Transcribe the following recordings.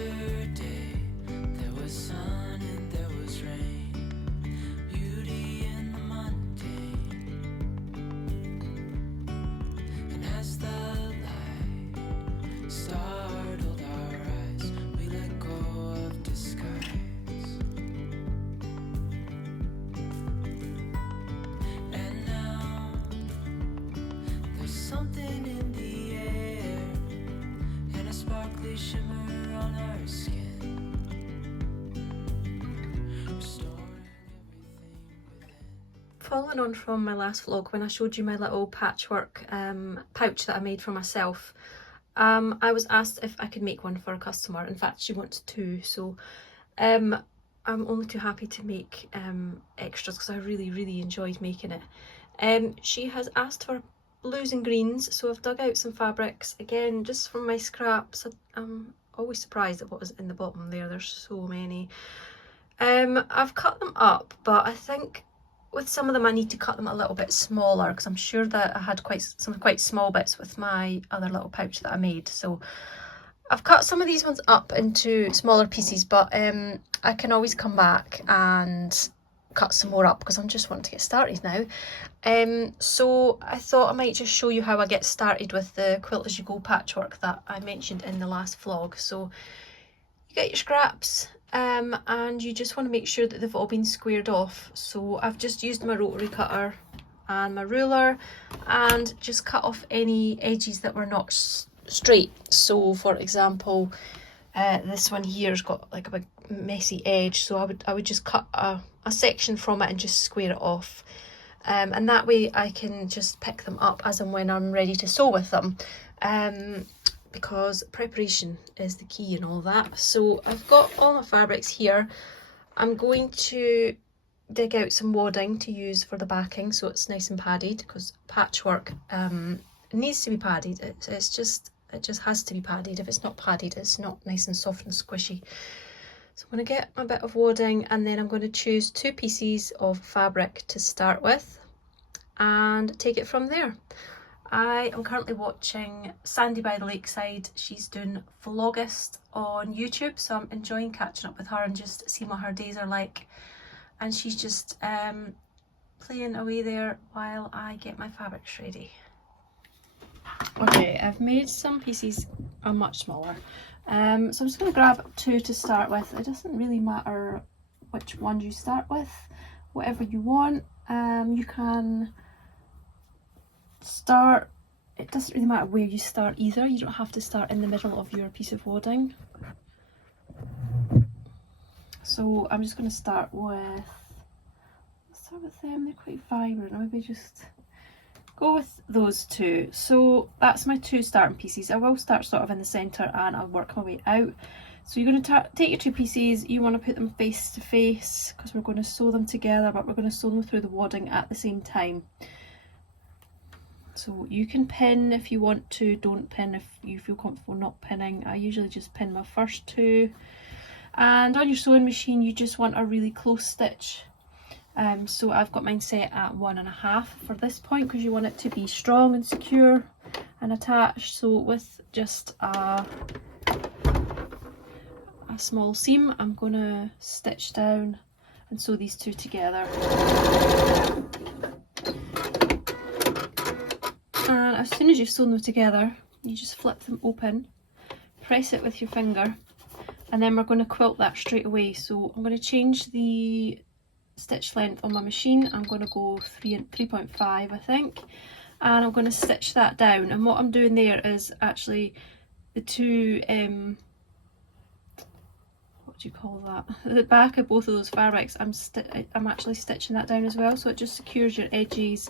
yesterday. There was sun and there was rain, beauty in the mundane. And as the light startled our eyes, we let go of disguise. And now there's something in the air and a sparkly shimmer on our skin, restoring everything within. Following on from my last vlog when I showed you my little patchwork pouch that I made for myself, I was asked if I could make one for a customer. In fact, she wants two, so I'm only too happy to make extras because I really enjoyed making it. She has asked for blues and greens, so I've dug out some fabrics again just from my scraps. I'm always surprised at what is in the bottom there, there's so many. I've cut them up, but I think with some of them I need to cut them a little bit smaller because I'm sure that I had some quite small bits with my other little pouch that I made. So I've cut some of these ones up into smaller pieces, but I can always come back and cut some more up because I'm just wanting to get started now. So I thought I might just show you how I get started with the quilt as you go patchwork that I mentioned in the last vlog. So you get your scraps, and you just want to make sure that they've all been squared off. So I've just used my rotary cutter and my ruler and just cut off any edges that were not straight. So for example, this one here's got like a big messy edge, so I would just cut a section from it and just square it off, and that way I can just pick them up as and when I'm ready to sew with them, because preparation is the key and all that. So I've got all my fabrics here. I'm going to dig out some wadding to use for the backing so it's nice and padded, because patchwork needs to be padded. It just has to be padded. If it's not padded, it's not nice and soft and squishy. So I'm going to get a bit of wadding, and then I'm going to choose 2 pieces of fabric to start with and take it from there. I am currently watching Sandy by the Lakeside. She's doing Vlogist on YouTube, so I'm enjoying catching up with her and just seeing what her days are like. And she's just playing away there while I get my fabrics ready. Okay, I've made some pieces much smaller. So I'm just going to grab 2 to start with. It doesn't really matter which one you start with, whatever you want. You can start, it doesn't really matter where you start either. You don't have to start in the middle of your piece of wadding. So I'm just going to start with them. They're quite vibrant. I'll maybe just go with those 2. So that's my 2 starting pieces. I will start sort of in the centre and I'll work my way out. So you're going to take your 2 pieces, you want to put them face to face because we're going to sew them together, but we're going to sew them through the wadding at the same time. So you can pin if you want to, don't pin if you feel comfortable not pinning. I usually just pin my first 2. And on your sewing machine you just want a really close stitch. So I've got mine set at 1.5 for this point because you want it to be strong and secure and attached. So with just a small seam, I'm going to stitch down and sew these 2 together. And as soon as you've sewn them together, you just flip them open, press it with your finger, and then we're going to quilt that straight away. So I'm going to change the stitch length on my machine. I'm going to go 3.5 I think, and I'm going to stitch that down. And what I'm doing there is actually the 2 what do you call that, the back of both of those fabrics, I'm actually stitching that down as well, so it just secures your edges,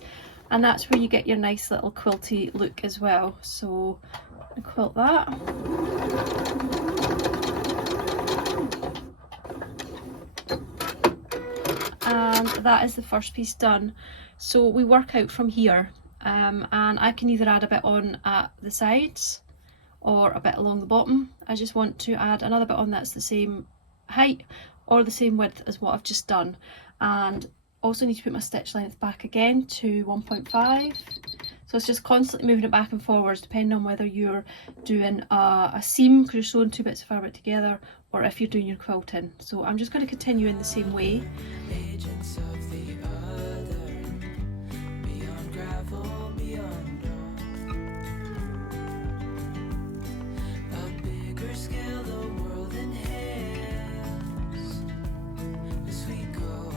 and that's where you get your nice little quilty look as well. So I quilt that. And that is the first piece done. So we work out from here, and I can either add a bit on at the sides or a bit along the bottom. I just want to add another bit on that's the same height or the same width as what I've just done, and also need to put my stitch length back again to 1.5. So it's just constantly moving it back and forwards depending on whether you're doing a seam because you're sewing 2 bits of fabric together, or if you're doing your quilting. So I'm just going to continue in the same way. Agents of the other, beyond gravel, beyond all. A bigger scale the world inhales as we go.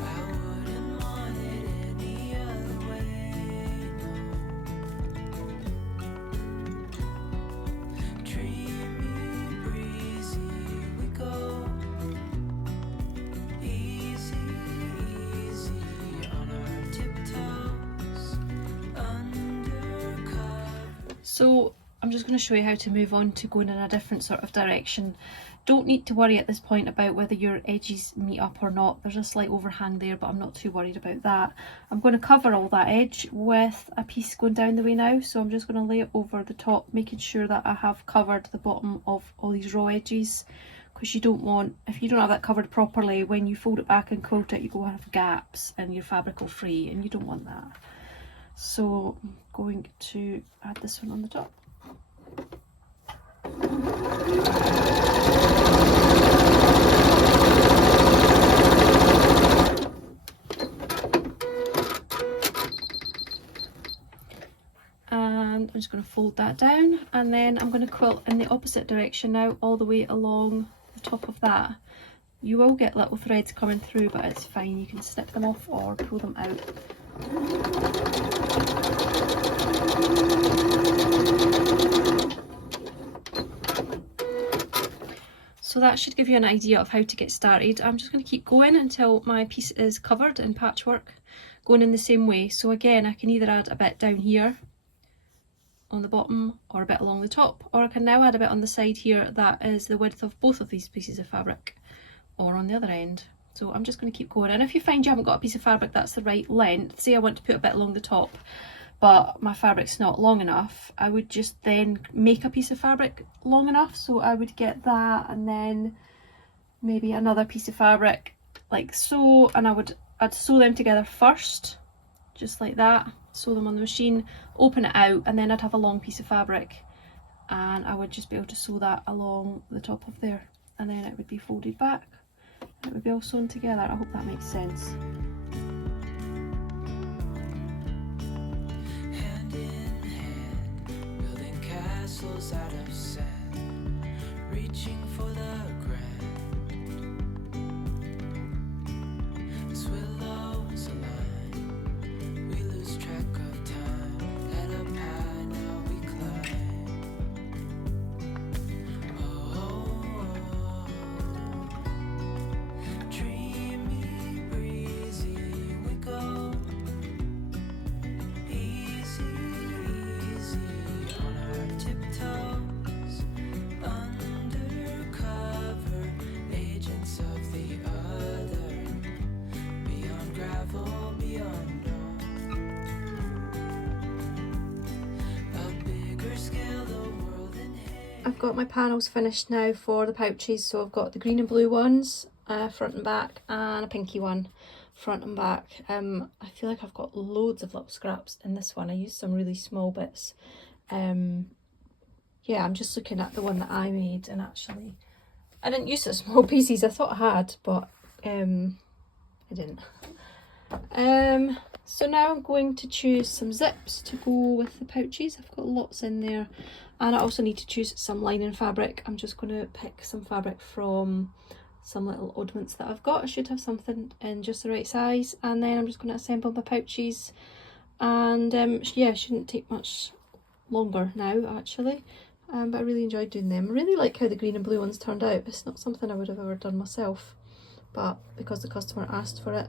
I wouldn't want it any other way, no. Dreamy, breezy, we go. Easy, easy on our tiptoes, undercover. So I'm just going to show you how to move on to going in a different sort of direction. Don't need to worry at this point about whether your edges meet up or not. There's a slight overhang there, but I'm not too worried about that. I'm going to cover all that edge with a piece going down the way now, so I'm just going to lay it over the top, making sure that I have covered the bottom of all these raw edges, because you don't want, if you don't have that covered properly, when you fold it back and quilt it, you go have gaps and your fabric will fray, and you don't want that. So I'm going to add this one on the top. And I'm just going to fold that down, and then I'm going to quilt in the opposite direction now, all the way along the top of that. You will get little threads coming through, but it's fine, you can snip them off or pull them out. So that should give you an idea of how to get started. I'm just going to keep going until my piece is covered in patchwork, going in the same way. So again, I can either add a bit down here on the bottom or a bit along the top, or I can now add a bit on the side here that is the width of both of these pieces of fabric, or on the other end. So I'm just going to keep going, and if you find you haven't got a piece of fabric that's the right length, say I want to put a bit along the top but my fabric's not long enough, I would just then make a piece of fabric long enough. So I would get that, and then maybe another piece of fabric like so, and I'd sew them together first, just like that, sew them on the machine, open it out, and then I'd have a long piece of fabric, and I would just be able to sew that along the top of there, and then it would be folded back and it would be all sewn together. I hope that makes sense. Hand in hand, building castles out of sand, reaching for the grand. As willows align, we lose track of time. Head up high, now we climb. Oh, dreamy, breezy, we go. Easy, easy on our tiptoes, undercover, agents of the other, beyond gravel, beyond all. A bigger scale, the world in hand. I've got my panels finished now for the pouches, so I've got the green and blue ones, front and back, and a pinky one, front and back. I feel like I've got loads of little scraps in this one. I used some really small bits. Yeah, I'm just looking at the one that I made, and actually I didn't use the small pieces. I thought I had, but I didn't. So now I'm going to choose some zips to go with the pouches. I've got lots in there, and I also need to choose some lining fabric. I'm just going to pick some fabric from some little oddments that I've got. I should have something in just the right size, and then I'm just going to assemble the pouches, and yeah, it shouldn't take much longer now actually, but I really enjoyed doing them. I really like how the green and blue ones turned out. It's not something I would have ever done myself, but because the customer asked for it,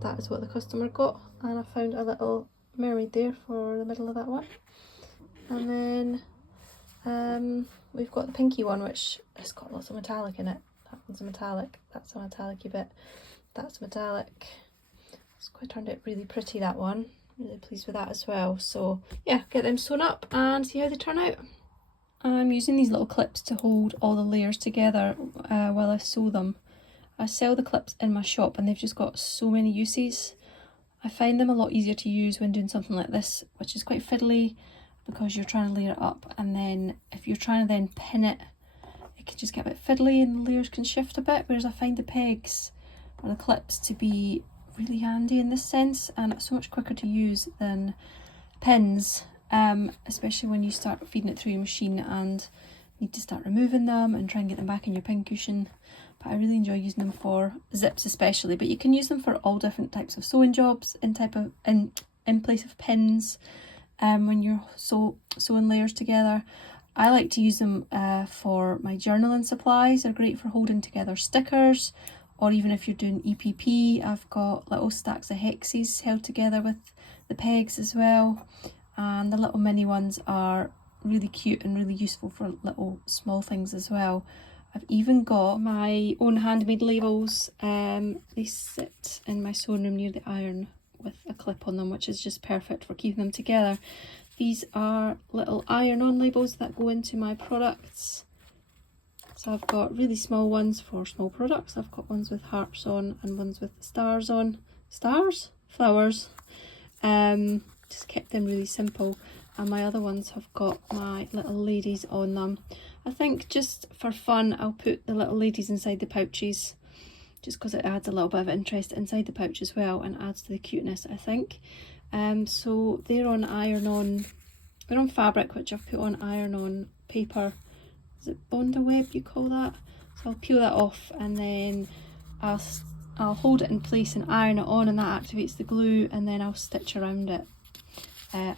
that is what the customer got, and I found a little mermaid there for the middle of that one. And then we've got the pinky one, which has got lots of metallic in it. That one's a metallic, that's a metallic-y bit, that's metallic. It's quite turned out really pretty, that one. Really pleased with that as well. So yeah, get them sewn up and see how they turn out. I'm using these little clips to hold all the layers together while I sew them. I sell the clips in my shop and they've just got so many uses. I find them a lot easier to use when doing something like this, which is quite fiddly because you're trying to layer it up, and then if you're trying to then pin it, it can just get a bit fiddly and the layers can shift a bit, whereas I find the pegs or the clips to be really handy in this sense, and it's so much quicker to use than pins, especially when you start feeding it through your machine and need to start removing them and try and get them back in your pin cushion. But I really enjoy using them for zips especially, but you can use them for all different types of sewing jobs in place of pins, when you're sewing layers together. I like to use them for my journaling supplies. They're great for holding together stickers, or even if you're doing EPP, I've got little stacks of hexes held together with the pegs as well, and the little mini ones are really cute and really useful for little small things as well. I've even got my own handmade labels. They sit in my sewing room near the iron with a clip on them, which is just perfect for keeping them together. These are little iron-on labels that go into my products. So I've got really small ones for small products. I've got ones with hearts on and ones with stars on. Stars? Flowers. Just kept them really simple. And my other ones have got my little ladies on them. I think just for fun I'll put the little ladies inside the pouches, just because it adds a little bit of interest inside the pouch as well and adds to the cuteness, I think. So they're on they're on fabric, which I've put on iron-on paper. Is it Bondi web you call that? So I'll peel that off and then I'll hold it in place and iron it on, and that activates the glue, and then I'll stitch around it.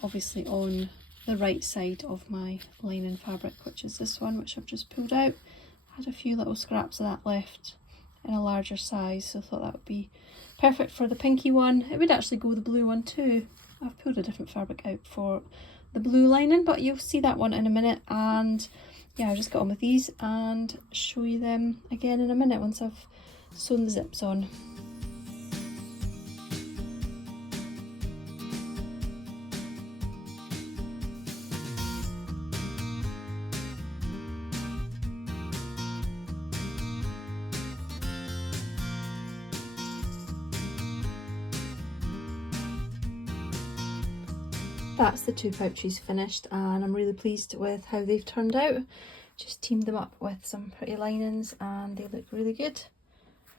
Obviously on the right side of my lining fabric, which is this one, which I've just pulled out. I had a few little scraps of that left in a larger size, so I thought that would be perfect for the pinky one. It would actually go with the blue one too. I've pulled a different fabric out for the blue lining, but you'll see that one in a minute. And yeah, I'll just get on with these and show you them again in a minute once I've sewn the zips on. That's the two pouches finished, and I'm really pleased with how they've turned out. Just teamed them up with some pretty linings and they look really good.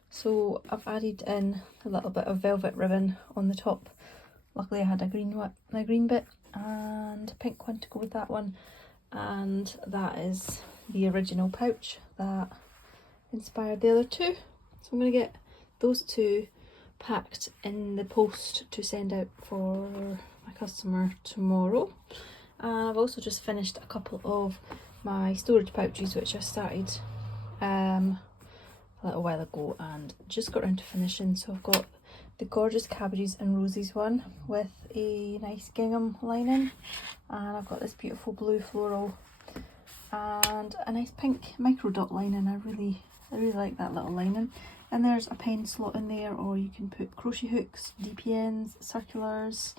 So I've added in a little bit of velvet ribbon on the top. Luckily I had a green bit and a pink one to go with that one, and that is the original pouch that inspired the other two. So I'm going to get those two packed in the post to send out for my customer tomorrow. I've also just finished a couple of my storage pouches, which I started a little while ago and just got around to finishing. So I've got the gorgeous cabbages and roses one with a nice gingham lining, and I've got this beautiful blue floral and a nice pink micro dot lining. I really like that little lining. And there's a pen slot in there, or you can put crochet hooks, DPNs, circulars,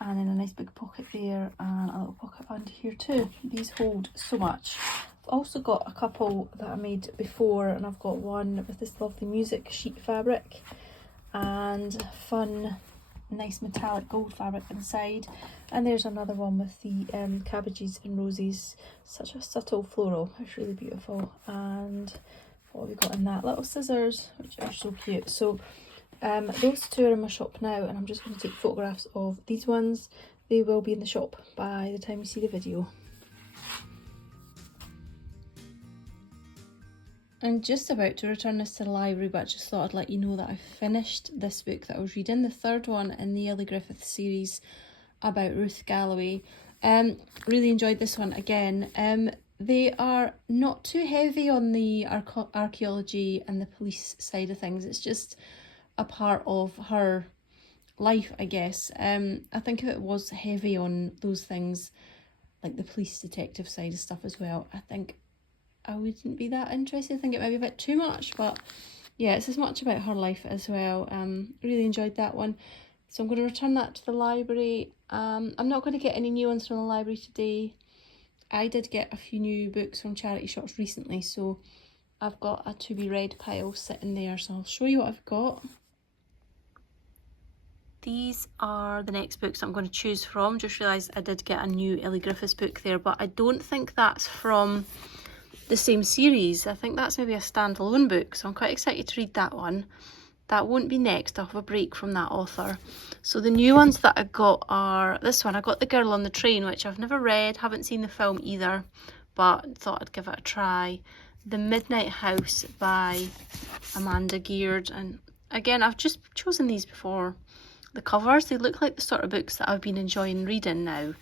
and then a nice big pocket there and a little pocket under here too. These hold so much. I've also got a couple that I made before, and I've got one with this lovely music sheet fabric and fun nice metallic gold fabric inside, and there's another one with the cabbages and roses. Such a subtle floral, it's really beautiful. And what have we got in that? Little scissors, which are so cute. So those two are in my shop now, and I'm just going to take photographs of these ones. They will be in the shop by the time you see the video. I'm just about to return this to the library, but I just thought I'd let you know that I finished this book that I was reading, the third one in the Ellie Griffith series about Ruth Galloway. Really enjoyed this one again. They are not too heavy on the archaeology and the police side of things. It's just a part of her life, I guess. I think if it was heavy on those things, like the police detective side of stuff as well, I think I wouldn't be that interested. I think it might be a bit too much, but yeah, it's as much about her life as well. Really enjoyed that one. So I'm going to return that to the library. I'm not going to get any new ones from the library today. I did get a few new books from charity shops recently, so I've got a to be read pile sitting there, so I'll show you what I've got. These are the next books I'm going to choose from. Just realised I did get a new Ellie Griffiths book there, but I don't think that's from the same series. I think that's maybe a standalone book, so I'm quite excited to read that one. That won't be next. I'll have a break from that author. So the new ones that I got are this one. I got The Girl on the Train, which I've never read, haven't seen the film either, but thought I'd give it a try. The Midnight House by Amanda Geard. And again, I've just chosen these before. The covers, they look like the sort of books that I've been enjoying reading now.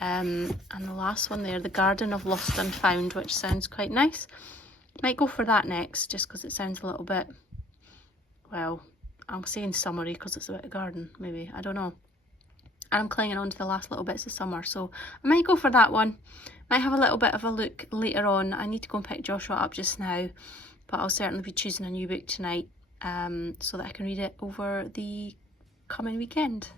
And the last one there, The Garden of Lost and Found, which sounds quite nice. Might go for that next, just because it sounds a little bit, well, I'm saying summery because it's about a garden, maybe, I don't know. And I'm clinging on to the last little bits of summer, so I might go for that one. Might have a little bit of a look later on. I need to go and pick Joshua up just now, but I'll certainly be choosing a new book tonight, so that I can read it over the coming weekend.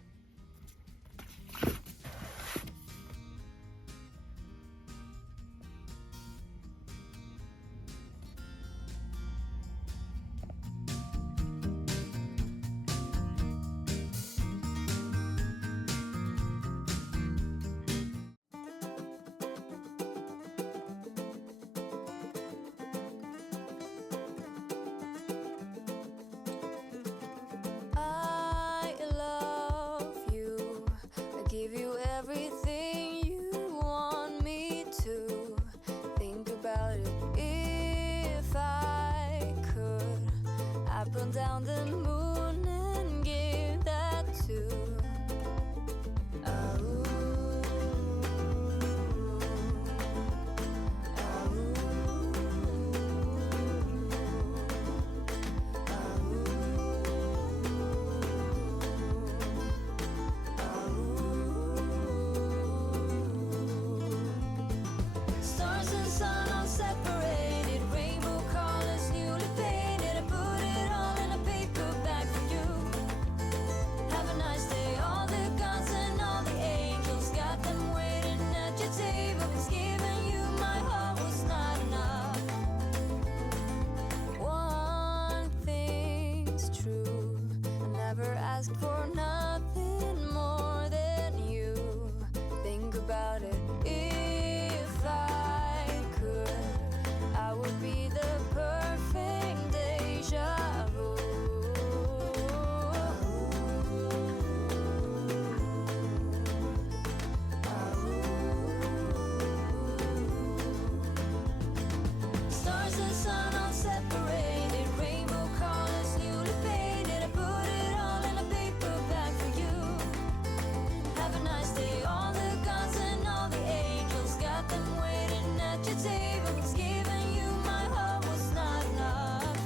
Down the moon and give that to stars and sun all separated, rainbow colors newly painted. I put it all in a paper bag for you. Have a nice day. All the gods and all the angels got them waiting at your table. 'Cause giving you my heart was not enough. One thing's true, I never asked for nothing more than you. Think about it. If I could, I would be the perfect deja vu. Stars and sun all separated, rainbow colors newly painted. I put it all in a paper bag for you. Have a nice day. All the gods and all the angels got them waiting at your table. 'Cause giving you my heart was not enough.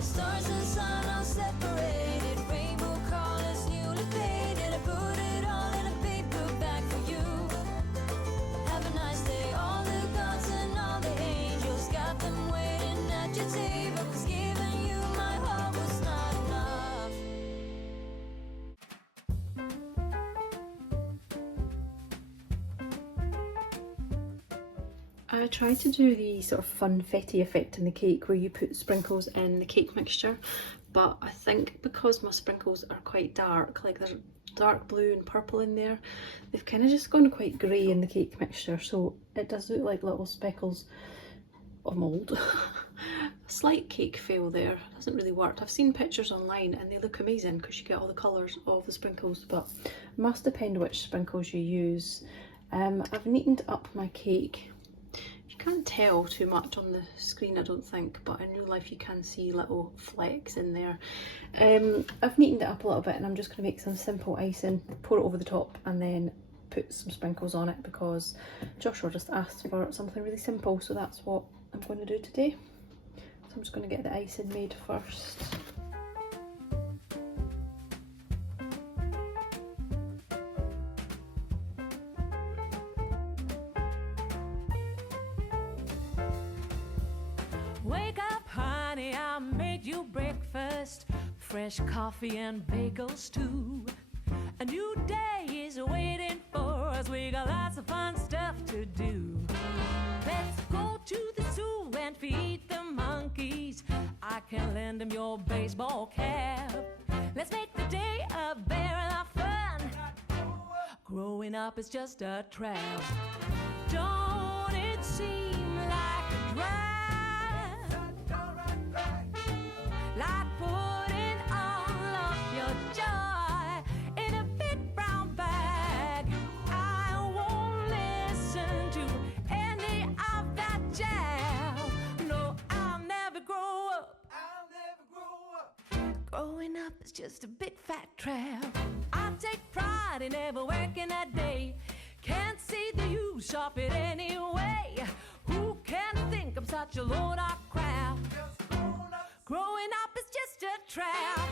Stars and sun all separated, rainbow colors newly painted. I put it all in a paper bag for you. Have a nice day. All the gods and all the angels got them waiting at your table. 'Cause giving you my heart was not enough. I tried to do the sort of funfetti effect in the cake where you put sprinkles in the cake mixture, but I think because my sprinkles are quite dark, like there's dark blue and purple in there, they've kind of just gone quite grey in the cake mixture, so it does look like little speckles of mould. A slight cake fail there, hasn't really worked. I've seen pictures online and they look amazing because you get all the colours of the sprinkles, but it must depend which sprinkles you use. I've neatened up my cake. You can't tell too much on the screen, I don't think, but in real life you can see little flecks in there. I've neatened it up a little bit and I'm just going to make some simple icing, pour it over the top and then put some sprinkles on it because Joshua just asked for something really simple, so that's what I'm going to do today. So I'm just going to get the icing made first. Wake up, honey, I made you breakfast. Fresh coffee and bagels too. A new day is waiting for us. We got lots of fun stuff to do. Let's go to the zoo and feed the monkeys. I can lend them your baseball cap. Let's make the day a very lot of fun. Growing up is just a trap. Don't it seem like a drive? Like putting all of your joy in a big brown bag. I won't listen to any of that jazz. No, I'll never grow up. I'll never grow up. Growing up is just a big fat trap. I take pride in never working a day. Can't see the use of it anyway. Who can think I'm such a load of crap? Growing up is just a trap.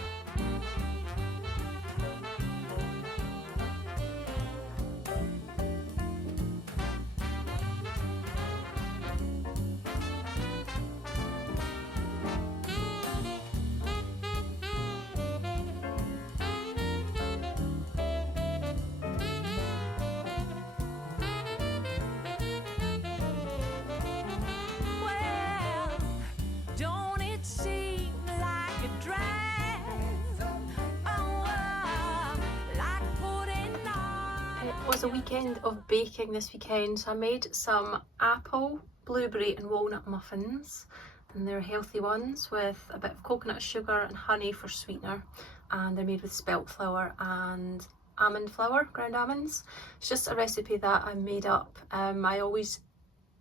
It was a weekend of baking this weekend, so I made some apple, blueberry and walnut muffins, and they're healthy ones with a bit of coconut sugar and honey for sweetener, and they're made with spelt flour and almond flour, ground almonds. It's just a recipe that I made up. I always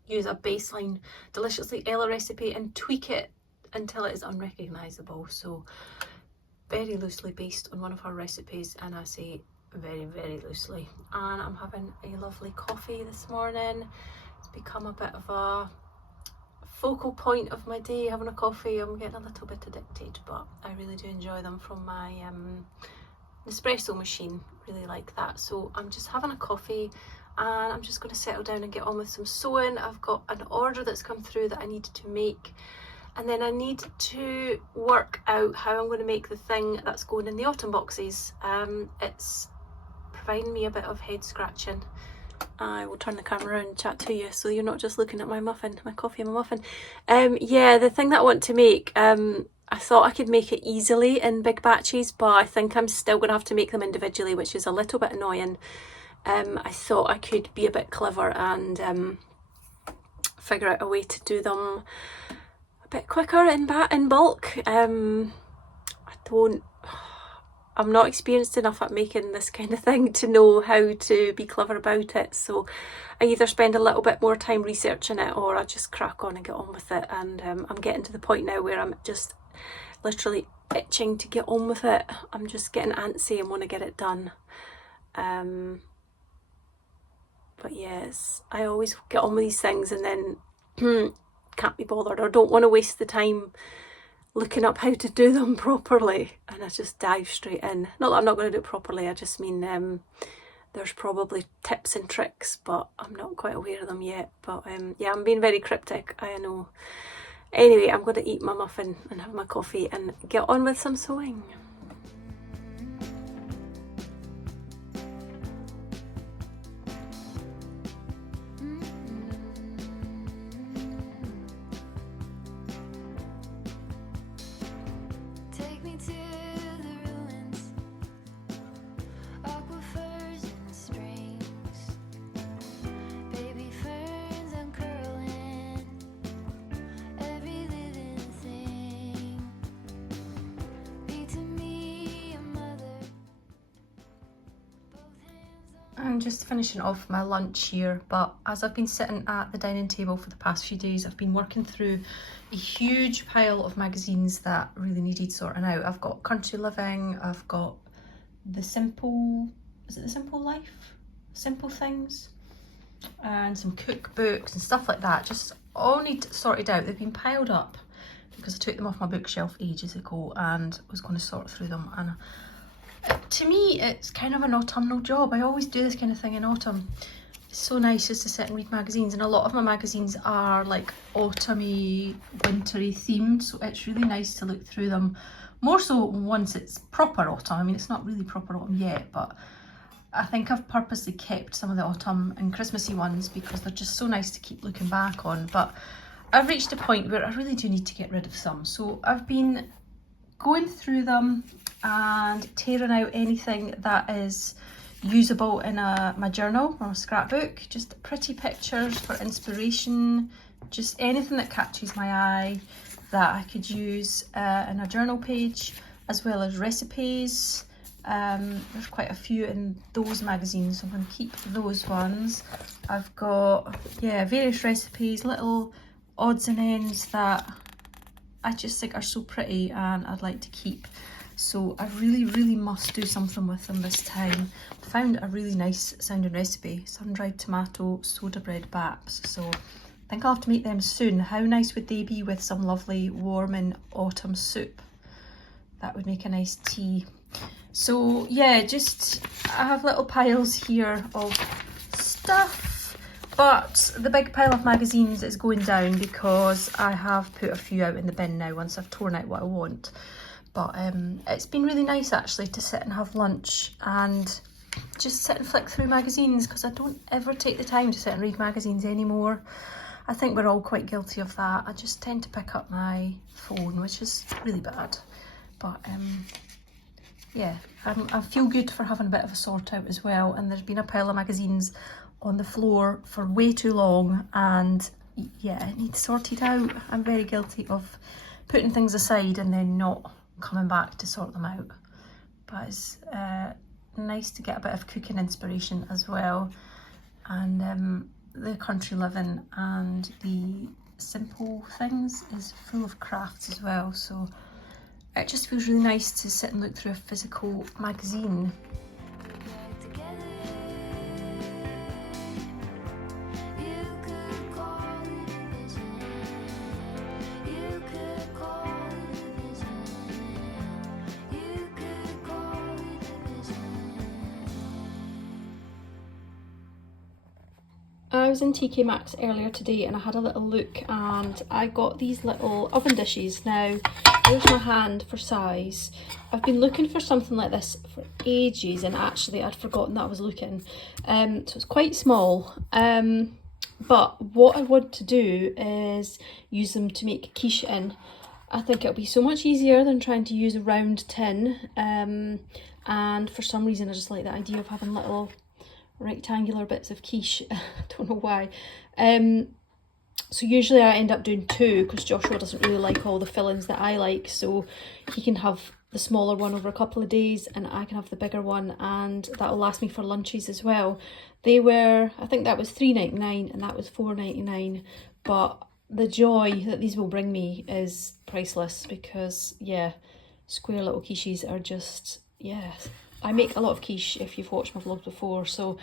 use a baseline Deliciously Ella recipe and tweak it until it is unrecognisable, so very loosely based on one of her recipes, and I say very, very loosely. And I'm having a lovely coffee this morning. It's become a bit of a focal point of my day, having a coffee. I'm getting a little bit addicted, but I really do enjoy them from my Nespresso machine. Really like that. So I'm just having a coffee and I'm just going to settle down and get on with some sewing. I've got an order that's come through that I need to make, and then I need to work out how I'm going to make the thing that's going in the autumn boxes. It's providing me a bit of head scratching. I will turn the camera around and chat to you so you're not just looking at my muffin, my coffee and my muffin. Yeah, the thing that I want to make, I thought I could make it easily in big batches, but I think I'm still going to have to make them individually, which is a little bit annoying. I thought I could be a bit clever and figure out a way to do them a bit quicker in bulk. I'm not experienced enough at making this kind of thing to know how to be clever about it, so I either spend a little bit more time researching it or I just crack on and get on with it. And I'm getting to the point now where I'm just literally itching to get on with it. I'm just getting antsy and want to get it done. But yes, I always get on with these things and then can't be bothered or don't want to waste the time looking up how to do them properly, and I just dive straight in. Not that I'm not going to do it properly, I just mean there's probably tips and tricks, but I'm not quite aware of them yet. But yeah, I'm being very cryptic, I know. Anyway, I'm going to eat my muffin and have my coffee and get on with some sewing. I'm just finishing off my lunch here, but as I've been sitting at the dining table for the past few days, I've been working through a huge pile of magazines that really needed sorting out. I've got Country Living, I've got The Simple, is it The Simple Life? Simple Things, and some cookbooks and stuff like that. Just all need sorted out. They've been piled up because I took them off my bookshelf ages ago and was going to sort through them. And to me, it's kind of an autumnal job. I always do this kind of thing in autumn. It's so nice just to sit and read magazines, and a lot of my magazines are like autumny, wintry themed, so it's really nice to look through them. More so once it's proper autumn. I mean, it's not really proper autumn yet, but I think I've purposely kept some of the autumn and Christmassy ones because they're just so nice to keep looking back on. But I've reached a point where I really do need to get rid of some. So I've been going through them and tearing out anything that is usable in my journal or a scrapbook. Just pretty pictures for inspiration, just anything that catches my eye that I could use in a journal page, as well as recipes. There's quite a few in those magazines, so I'm going to keep those ones. I've got, yeah, various recipes, little odds and ends that I just think are so pretty and I'd like to keep. So I really must do something with them this time. Found a really nice sounding recipe, sun-dried tomato soda bread baps. So I think I'll have to make them soon. How nice would they be with some lovely warming autumn soup? That would make a nice tea. So yeah, just I have little piles here of stuff, but the big pile of magazines is going down because I have put a few out in the bin now once I've torn out what I want. But it's been really nice actually to sit and have lunch and just sit and flick through magazines, because I don't ever take the time to sit and read magazines anymore. I think we're all quite guilty of that. I just tend to pick up my phone, which is really bad. But yeah, I feel good for having a bit of a sort out as well. And there's been a pile of magazines on the floor for way too long, and yeah, it needs sorted out. I'm very guilty of putting things aside and then not coming back to sort them out. But it's nice to get a bit of cooking inspiration as well. And the country living and the simple things is full of crafts as well. So it just feels really nice to sit and look through a physical magazine. I was in TK Maxx earlier today and I had a little look and I got these little oven dishes. Now, there's my hand for size. I've been looking for something like this for ages, and actually I'd forgotten that I was looking. So it's quite small. But what I want to do is use them to make quiche in. I think it'll be so much easier than trying to use a round tin. And for some reason I just like the idea of having little rectangular bits of quiche. I don't know why. So usually I end up doing two because Joshua doesn't really like all the fillings that I like, so he can have the smaller one over a couple of days and I can have the bigger one, and that'll last me for lunches as well. They were, I think that was $3.99 and that was $4.99, but the joy that these will bring me is priceless because yeah, square little quiches are just, yeah. I make a lot of quiche if you've watched my vlogs before, so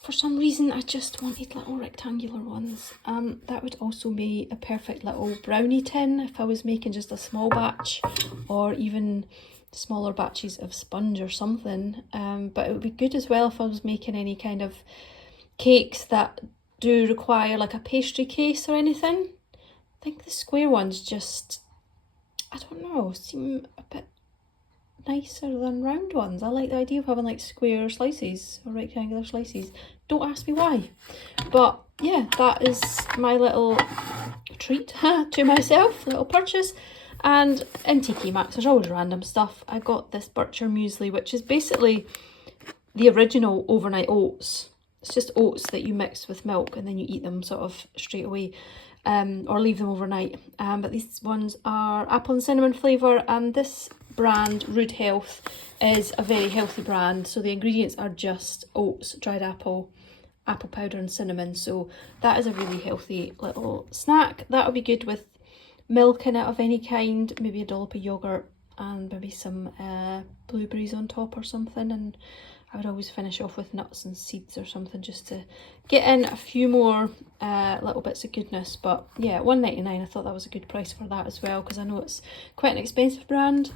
for some reason I just wanted little rectangular ones. That would also be a perfect little brownie tin if I was making just a small batch, or even smaller batches of sponge or something. But it would be good as well if I was making any kind of cakes that do require like a pastry case or anything. I think the square ones just, I don't know, seem a bit nicer than round ones. I like the idea of having like square slices or rectangular slices. Don't ask me why. But yeah, that is my little treat to myself, little purchase. And in TK Maxx, there's always random stuff. I got this Bircher muesli, which is basically the original overnight oats. It's just oats that you mix with milk and then you eat them sort of straight away, or leave them overnight. But these ones are apple and cinnamon flavour, and this brand, Root Health, is a very healthy brand. So the ingredients are just oats, dried apple, apple powder and cinnamon. So that is a really healthy little snack. That'll be good with milk in it of any kind, maybe a dollop of yoghurt and maybe some blueberries on top or something. And I would always finish off with nuts and seeds or something just to get in a few more little bits of goodness. But yeah, $1.99, I thought that was a good price for that as well, because I know it's quite an expensive brand.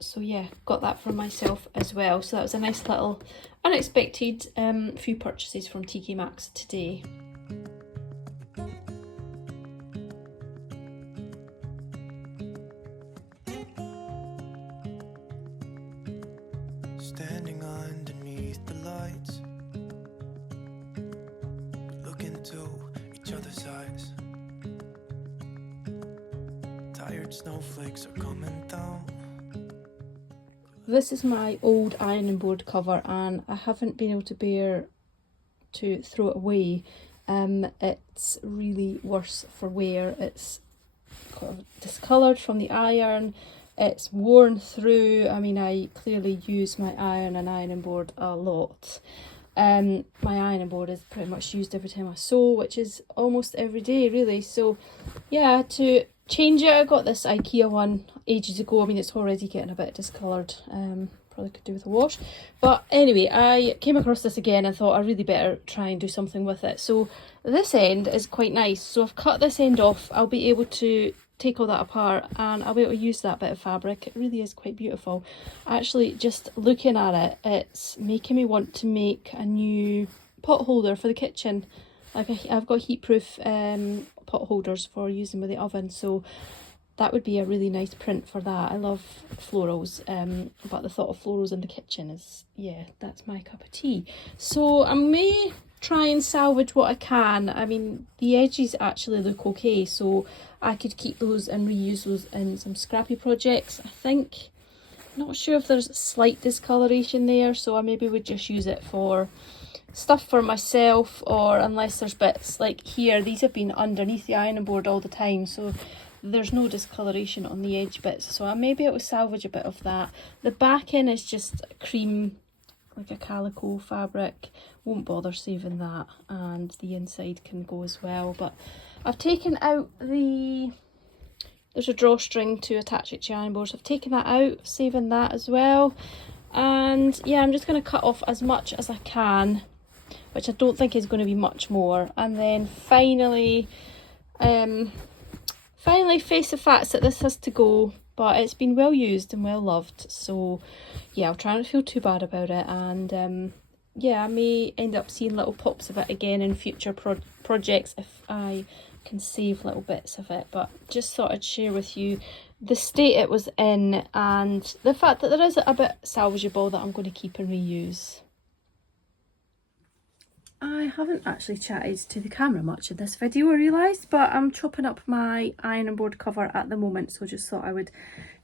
So yeah, got that for myself as well. So that was a nice little unexpected few purchases from TK Maxx today. Standing underneath the lights, look into each other's eyes. Tired snowflakes are coming down. This is my old ironing board cover, and I haven't been able to bear to throw it away. It's really worse for wear. It's kind of discoloured from the iron. It's worn through. I mean, I clearly use my iron and ironing board a lot. My ironing board is pretty much used every time I sew, which is almost every day really. So yeah, to change it, I got this IKEA one ages ago. I mean, it's already getting a bit discoloured. Probably could do with a wash. But anyway, I came across this again and thought I really better try and do something with it. So this end is quite nice. So I've cut this end off. I'll be able to take all that apart and I'll be able to use that bit of fabric. It really is quite beautiful. Actually, just looking at it, it's making me want to make a new pot holder for the kitchen. Like I've got heat-proof pot holders for using with the oven, so that would be a really nice print for that. I love florals, but the thought of florals in the kitchen is, yeah, that's my cup of tea. So I may try and salvage what I can. I mean, the edges actually look okay, so I could keep those and reuse those in some scrappy projects. I think, not sure if there's slight discoloration there, so I maybe would just use it for stuff for myself, or unless there's bits like here, these have been underneath the ironing board all the time, so there's no discoloration on the edge bits, so I may be able to salvage a bit of that. The backing is just cream, like a calico fabric, won't bother saving that, and the inside can go as well. But I've taken out there's a drawstring to attach it to your iron board, so I've taken that out, saving that as well. And yeah, I'm just going to cut off as much as I can, which I don't think is going to be much more, and then finally face the facts that this has to go, but it's been well used and well loved, so yeah, I'll try not to feel too bad about it. And yeah, I may end up seeing little pops of it again in future projects if I can save little bits of it, but just thought I'd share with you the state it was in and the fact that there is a bit salvageable that I'm going to keep and reuse. I haven't actually chatted to the camera much in this video, I realised, but I'm chopping up my ironing board cover at the moment, so just thought I would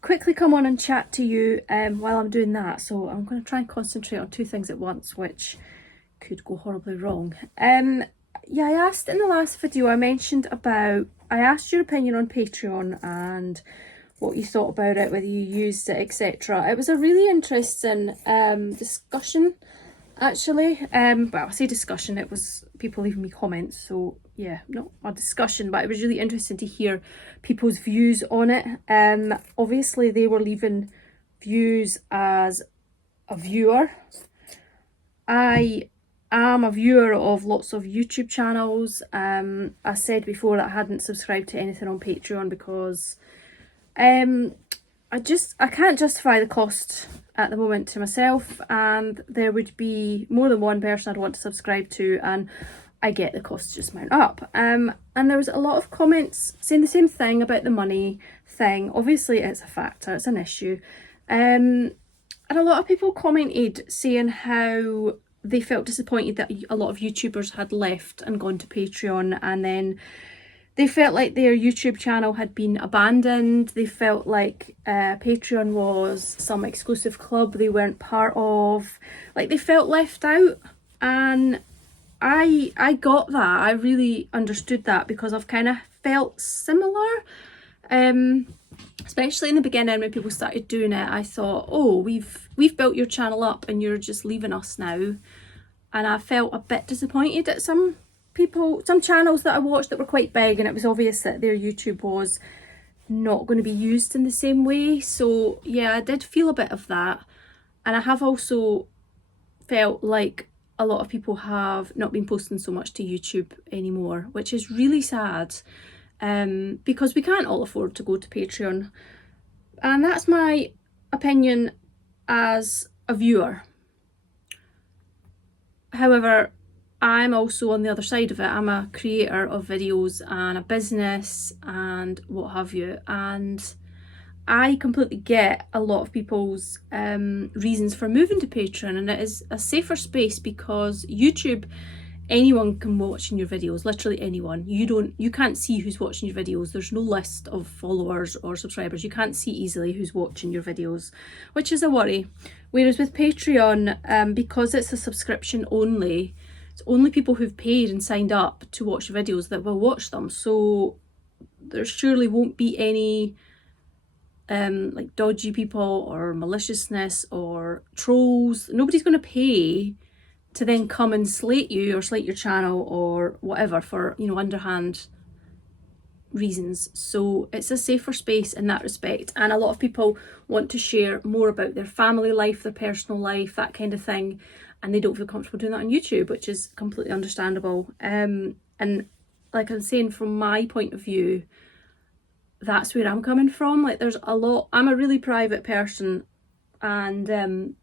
quickly come on and chat to you while I'm doing that. So I'm going to try and concentrate on two things at once, which could go horribly wrong. Yeah, I asked in the last video, I asked your opinion on Patreon and what you thought about it, whether you used it, etc. It was a really interesting discussion, actually. Well, I say discussion, it was people leaving me comments, so yeah, not a discussion, but it was really interesting to hear people's views on it. Obviously they were leaving views as a viewer. I am a viewer of lots of YouTube channels. I said before that I hadn't subscribed to anything on Patreon because I can't justify the cost at the moment to myself, and there would be more than one person I'd want to subscribe to, and I get the costs just mount up. And there was a lot of comments saying the same thing about the money thing. Obviously it's a factor, it's an issue. And a lot of people commented saying how they felt disappointed that a lot of YouTubers had left and gone to Patreon, and then they felt like their YouTube channel had been abandoned. They felt like Patreon was some exclusive club they weren't part of. Like they felt left out. And I got that. I really understood that because I've kind of felt similar. Especially in the beginning when people started doing it, I thought, oh, we've built your channel up and you're just leaving us now. And I felt a bit disappointed at some channels that I watched that were quite big, and it was obvious that their YouTube was not going to be used in the same way. So yeah, I did feel a bit of that. And I have also felt like a lot of people have not been posting so much to YouTube anymore, which is really sad, because we can't all afford to go to Patreon. And that's my opinion as a viewer. However, I'm also on the other side of it. I'm a creator of videos and a business and what have you, and I completely get a lot of people's reasons for moving to Patreon, and it is a safer space because YouTube, anyone can watch in your videos, literally anyone. You can't see who's watching your videos. There's no list of followers or subscribers. You can't see easily who's watching your videos, which is a worry. Whereas with Patreon, because it's a subscription only, it's only people who've paid and signed up to watch your videos that will watch them. So there surely won't be any like dodgy people or maliciousness or trolls. Nobody's going to pay to then come and slate you or slate your channel or whatever for, you know, underhand reasons. So it's a safer space in that respect, and a lot of people want to share more about their family life, their personal life, that kind of thing, and they don't feel comfortable doing that on YouTube, which is completely understandable. And like I'm saying, from my point of view, that's where I'm coming from. Like, there's a lot, I'm a really private person, and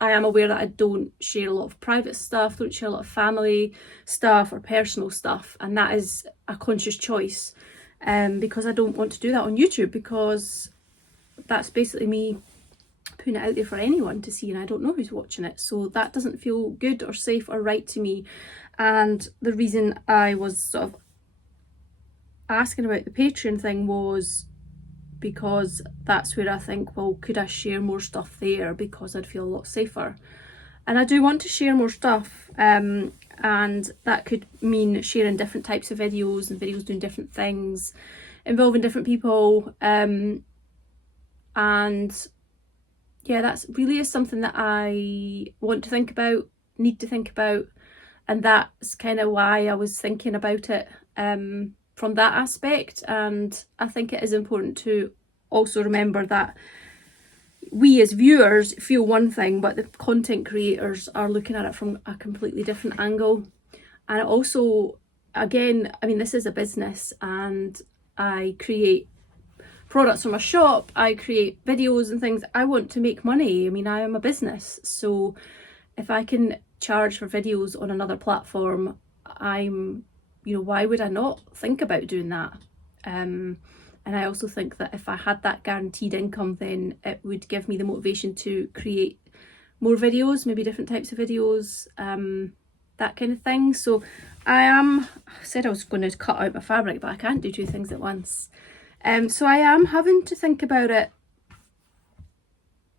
I am aware that I don't share a lot of private stuff, don't share a lot of family stuff or personal stuff, and that is a conscious choice, because I don't want to do that on YouTube, because that's basically me putting it out there for anyone to see, and I don't know who's watching it, so that doesn't feel good or safe or right to me. And the reason I was sort of asking about the Patreon thing was because that's where I think, well, could I share more stuff there, because I'd feel a lot safer. And I do want to share more stuff, and that could mean sharing different types of videos and videos doing different things, involving different people, and yeah, that's really is something that I want to think about, need to think about, and that's kind of why I was thinking about it from that aspect. And I think it is important to also remember that we as viewers feel one thing, but the content creators are looking at it from a completely different angle. And it also, again, I mean, this is a business, and I create products from a shop, I create videos and things. I want to make money. I mean, I am a business, so if I can charge for videos on another platform, why would I not think about doing that? And I also think that if I had that guaranteed income, then it would give me the motivation to create more videos, maybe different types of videos, that kind of thing. So I said I was going to cut out my fabric, but I can't do two things at once. So I am having to think about it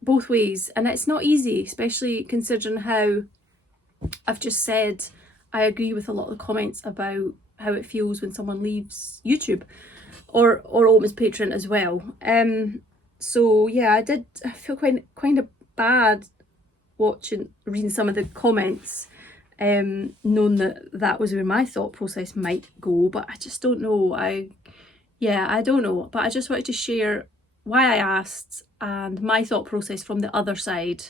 both ways, and it's not easy, especially considering how I've just said I agree with a lot of the comments about how it feels when someone leaves YouTube or almost Patreon as well. So yeah, I feel kind of bad reading some of the comments, knowing that was where my thought process might go, but I just don't know. I don't know, but I just wanted to share why I asked and my thought process from the other side.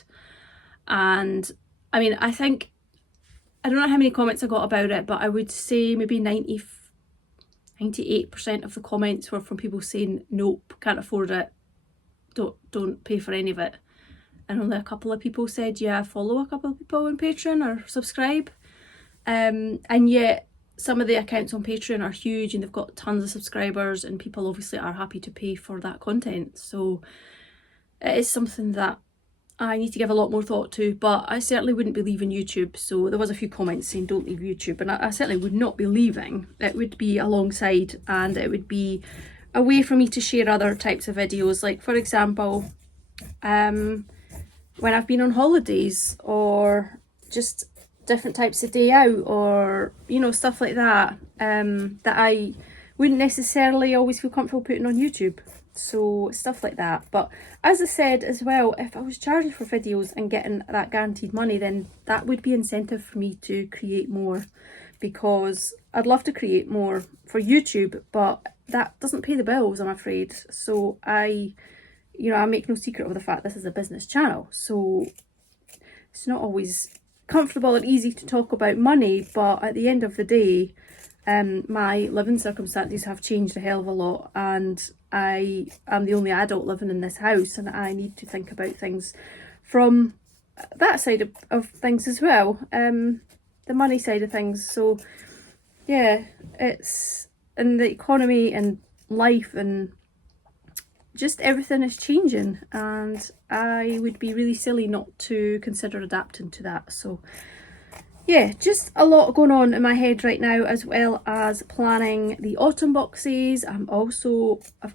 And I mean, I think, I don't know how many comments I got about it, but I would say maybe 98% of the comments were from people saying, nope, can't afford it, don't pay for any of it. And only a couple of people said, yeah, follow a couple of people on Patreon or subscribe. And yet some of the accounts on Patreon are huge and they've got tons of subscribers, and people obviously are happy to pay for that content. So it is something that I need to give a lot more thought to, but I certainly wouldn't be leaving YouTube. So there was a few comments saying don't leave YouTube, and I certainly would not be leaving. It would be alongside, and it would be a way for me to share other types of videos. Like, for example, when I've been on holidays, or just different types of day out, or stuff like that, that I wouldn't necessarily always feel comfortable putting on YouTube. So stuff like that. But as I said as well, if I was charging for videos and getting that guaranteed money, then that would be incentive for me to create more, because I'd love to create more for YouTube, but that doesn't pay the bills, I'm afraid. So I make no secret of the fact this is a business channel, so it's not always comfortable and easy to talk about money, but at the end of the day, my living circumstances have changed a hell of a lot, and I am the only adult living in this house, and I need to think about things from that side of things as well, the money side of things. So yeah, it's in the economy and life and just everything is changing, and I would be really silly not to consider adapting to that. So yeah, just a lot going on in my head right now, as well as planning the autumn boxes. I've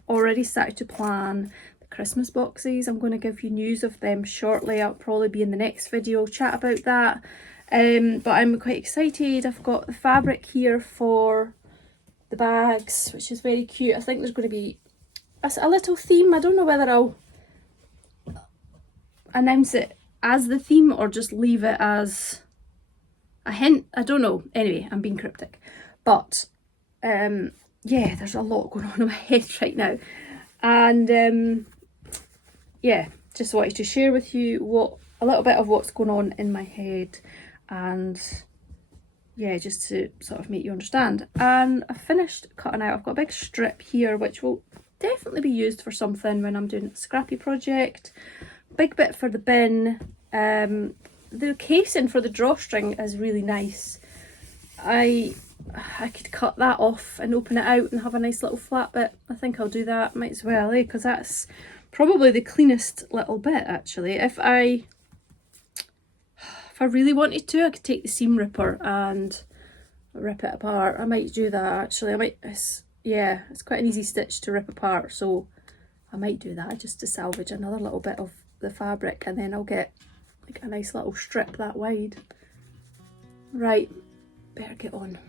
already started to plan the Christmas boxes. I'm going to give you news of them shortly. I'll probably be in the next video chat about that. But I'm quite excited. I've got the fabric here for the bags, which is very cute. I think there's going to be a little theme. I don't know whether I'll announce it as the theme or just leave it as a hint. I don't know. Anyway, I'm being cryptic. But yeah, there's a lot going on in my head right now. And yeah, just wanted to share with you a little bit of what's going on in my head, and yeah, just to sort of make you understand. And I finished cutting out. I've got a big strip here which will definitely be used for something when I'm doing a scrappy project. Big bit for the bin. The casing for the drawstring is really nice. I could cut that off and open it out and have a nice little flat bit. I think I'll do that, might as well, because that's probably the cleanest little bit actually. If I really wanted to, I could take the seam ripper and rip it apart. I might do that actually. It's quite an easy stitch to rip apart, so I might do that just to salvage another little bit of the fabric, and then I'll get like a nice little strip that wide. Right, better get on.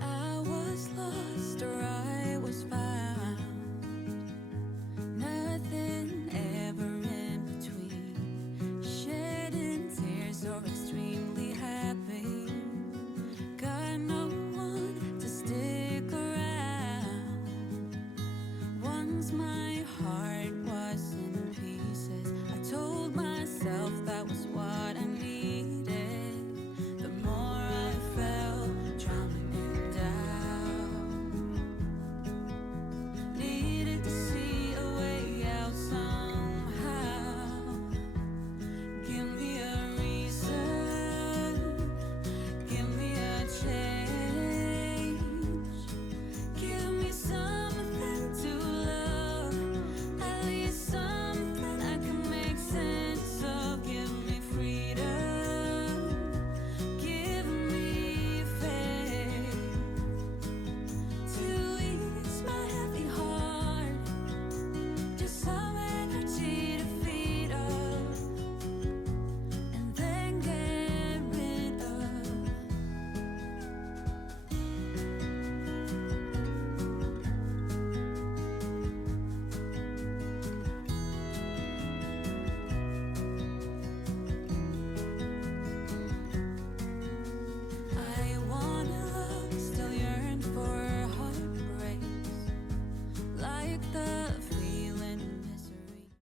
I was lost or I was found. Nothing ever in between. Shedding tears or extremely happy. Got no one to stick around. One's mine.